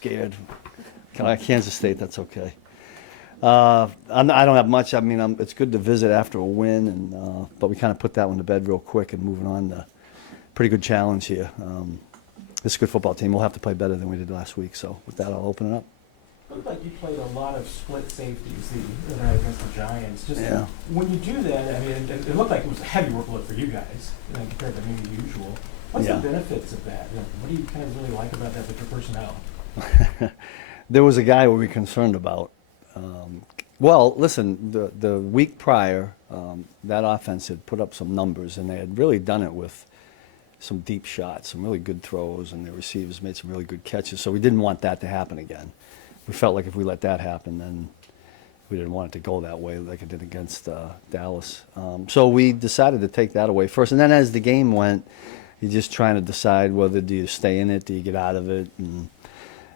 scared. Kansas State, that's okay. I don't have much. I mean, it's good to visit after a win, but we kind of put that one to bed real quick and moving on to pretty good challenge here. This is a good football team. We'll have to play better than we did last week. So with that, I'll open it up. It looked like you played a lot of split safeties the night against the Giants. Just Yeah. when you do that, I mean, it looked like it was a heavy workload for you guys compared to maybe usual. What's the benefits of that? What do you kind of really like about that with your personnel? There was a guy we were concerned about. Well, listen, the week prior, that offense had put up some numbers, and they had really done it with some deep shots, some really good throws, and the receivers made some really good catches. So we didn't want that to happen again. We felt like if we let that happen, then we didn't want it to go that way like it did against Dallas. So we decided to take that away first. And then as the game went, you're just trying to decide whether do you stay in it, do you get out of it. And,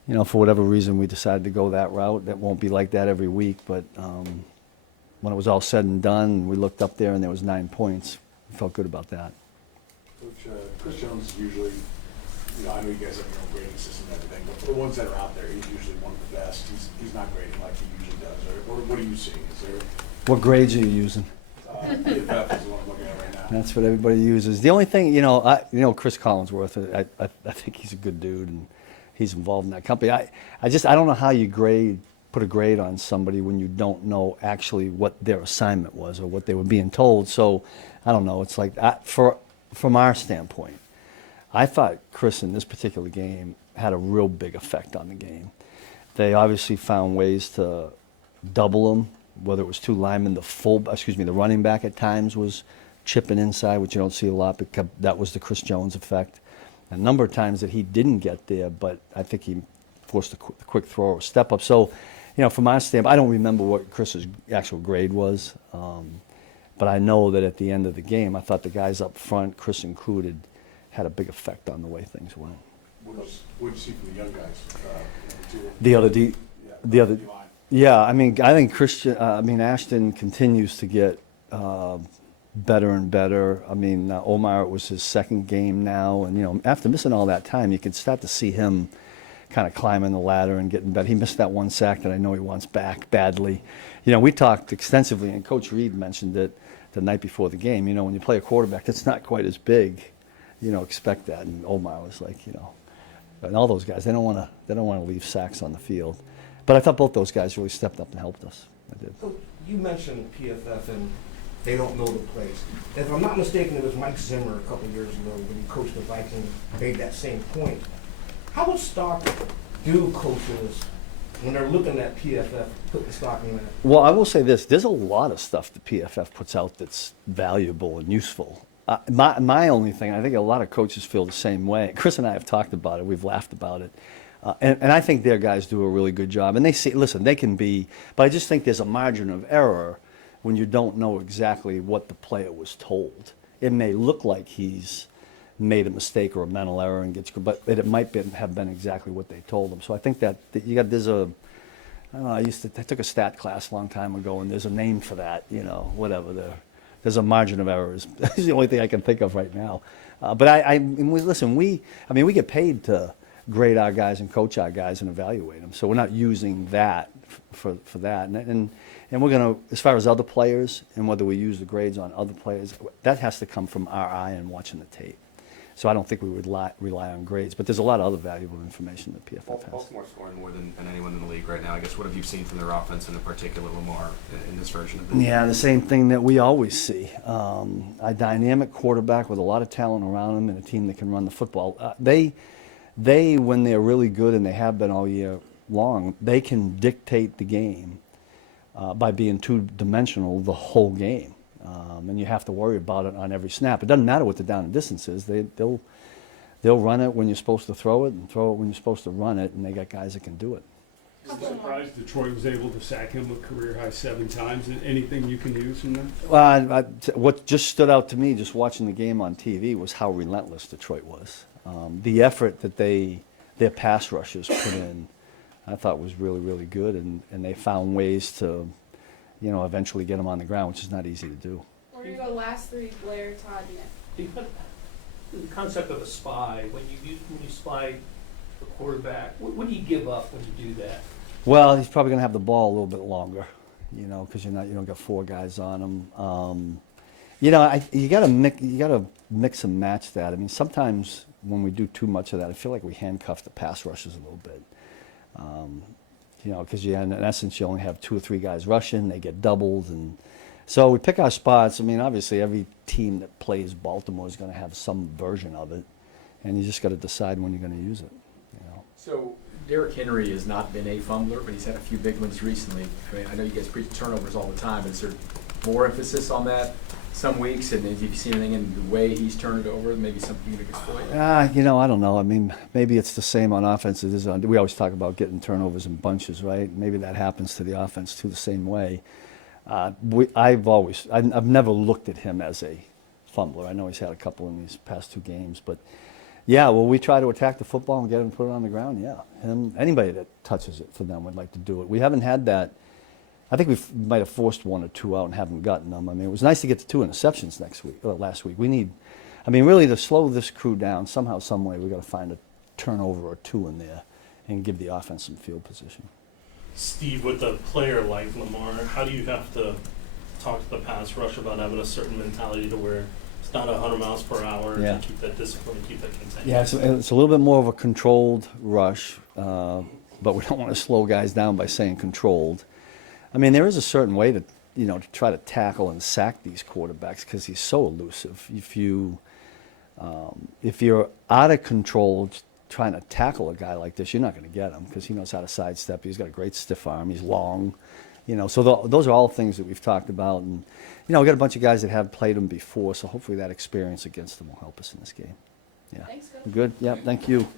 you know, for whatever reason, we decided to go that route. That won't be like that every week, but when it was all said and done, we looked up there and there was 9 points. We felt good about that. Coach, Chris Jones is usually, you know, I know you guys have your own grading system and everything, but for the ones that are out there, he's usually one of the best. He's not grading like he usually does. Or what are you seeing? Is there? What grades are you using? PFF is the one I'm looking at right now. That's what everybody uses. The only thing, you know, Chris Collinsworth, I think he's a good dude, and he's involved in that company. I don't know how you put a grade on somebody when you don't know actually what their assignment was or what they were being told. So I don't know. It's like from our standpoint, I thought Chris in this particular game had a real big effect on the game. They obviously found ways to double him, whether it was two linemen, the running back at times was chipping inside, which you don't see a lot, because that was the Chris Jones effect. A number of times that he didn't get there, but I think he forced a quick throw or step up. So, you know, from my standpoint, I don't remember what Chris's actual grade was, but I know that at the end of the game, I thought the guys up front, Chris included, had a big effect on the way things went. What did you see from the young guys? I mean, I think Ashton continues to get better and better. I mean, Omar, it was his second game now, and you know, after missing all that time, you can start to see him kind of climbing the ladder and getting better. He missed that one sack that I know he wants back badly. You know, we talked extensively, and Coach Reed mentioned it the night before the game. You know, when you play a quarterback that's not quite as big, you know, expect that. And Omar was like, you know, and all those guys, they don't want to leave sacks on the field. But I thought both those guys really stepped up and helped us. I did. So you mentioned PFF and they don't know the plays. If I'm not mistaken, it was Mike Zimmer a couple years ago when he coached the Vikings, made that same point. How much stock do coaches, when they're looking at PFF, put the stock in that? Well, I will say this. There's a lot of stuff the PFF puts out that's valuable and useful. My only thing, I think a lot of coaches feel the same way. Chris and I have talked about it. We've laughed about it. And I think their guys do a really good job. And they see, listen, they can be, but I just think there's a margin of error when you don't know exactly what the player was told. It may look like he's made a mistake or a mental error and gets, but it might have been exactly what they told him. So I think that there's a, I don't know, I took a stat class a long time ago, and there's a name for that, you know, whatever. There's a margin of error is the only thing I can think of right now. But we get paid to grade our guys and coach our guys and evaluate them. So we're not using that for that. And we're going to, as far as other players and whether we use the grades on other players, that has to come from our eye and watching the tape. So I don't think we would rely on grades. But there's a lot of other valuable information that PFF has. Baltimore scoring more than anyone in the league right now. I guess what have you seen from their offense and in particular Lamar in this version of it? Yeah, the same thing that we always see. A dynamic quarterback with a lot of talent around him and a team that can run the football. They, when they're really good, and they have been all year long, they can dictate the game by being two-dimensional the whole game. And you have to worry about it on every snap. It doesn't matter what the down and distance is. They'll run it when you're supposed to throw it and throw it when you're supposed to run it, and they got guys that can do it. I'm surprised Detroit was able to sack him a career-high 7 times. Anything you can use from them? What just stood out to me just watching the game on TV was how relentless Detroit was. The effort that their pass rushers put in, I thought was really, really good, and they found ways to, you know, eventually get them on the ground, which is not easy to do. We're going to go last three, Blair, Todd, Nick. The concept of a spy, when you spy the quarterback? What do you give up when you do that? Well, he's probably going to have the ball a little bit longer, you know, because you don't got four guys on him. You know, you got to mix and match that. I mean, sometimes when we do too much of that, I feel like we handcuff the pass rushers a little bit. You know, because in essence you only have 2 or 3 guys rushing, they get doubled, and so we pick our spots. I mean, obviously every team that plays Baltimore is going to have some version of it, and you just got to decide when you're going to use it. You know. So Derrick Henry has not been a fumbler, but he's had a few big ones recently. I mean, I know you guys preach turnovers all the time. Is there more emphasis on that some weeks? And have you seen anything in the way he's turned it over, maybe something you could exploit? You know, I don't know. I mean, maybe it's the same on offense as it is on. We always talk about getting turnovers in bunches, right? Maybe that happens to the offense too, the same way. I've never looked at him as a fumbler. I know he's had a couple in these past 2 games, but yeah, well, we try to attack the football and get him to put it on the ground. Yeah, anybody that touches it for them would like to do it. We haven't had that. I think we might have forced 1 or 2 out and haven't gotten them. I mean, it was nice to get the 2 interceptions last week. I mean, really to slow this crew down somehow, some way, we got to find a turnover or 2 in there and give the offense some field position. Steve, with a player like Lamar, how do you have to talk to the pass rush about having a certain mentality to where it's not 100 miles per hour Yeah. to keep that discipline and keep that contained? Yeah, it's a little bit more of a controlled rush, but we don't want to slow guys down by saying controlled. I mean, there is a certain way to, you know, to try to tackle and sack these quarterbacks because he's so elusive. If you're out of control trying to tackle a guy like this, you're not going to get him because he knows how to sidestep. He's got a great stiff arm. He's long, you know. So those are all things that we've talked about, and you know, we got a bunch of guys that have played him before, so hopefully that experience against them will help us in this game. Yeah. Thanks, Coach. Good. Yeah. Thank you.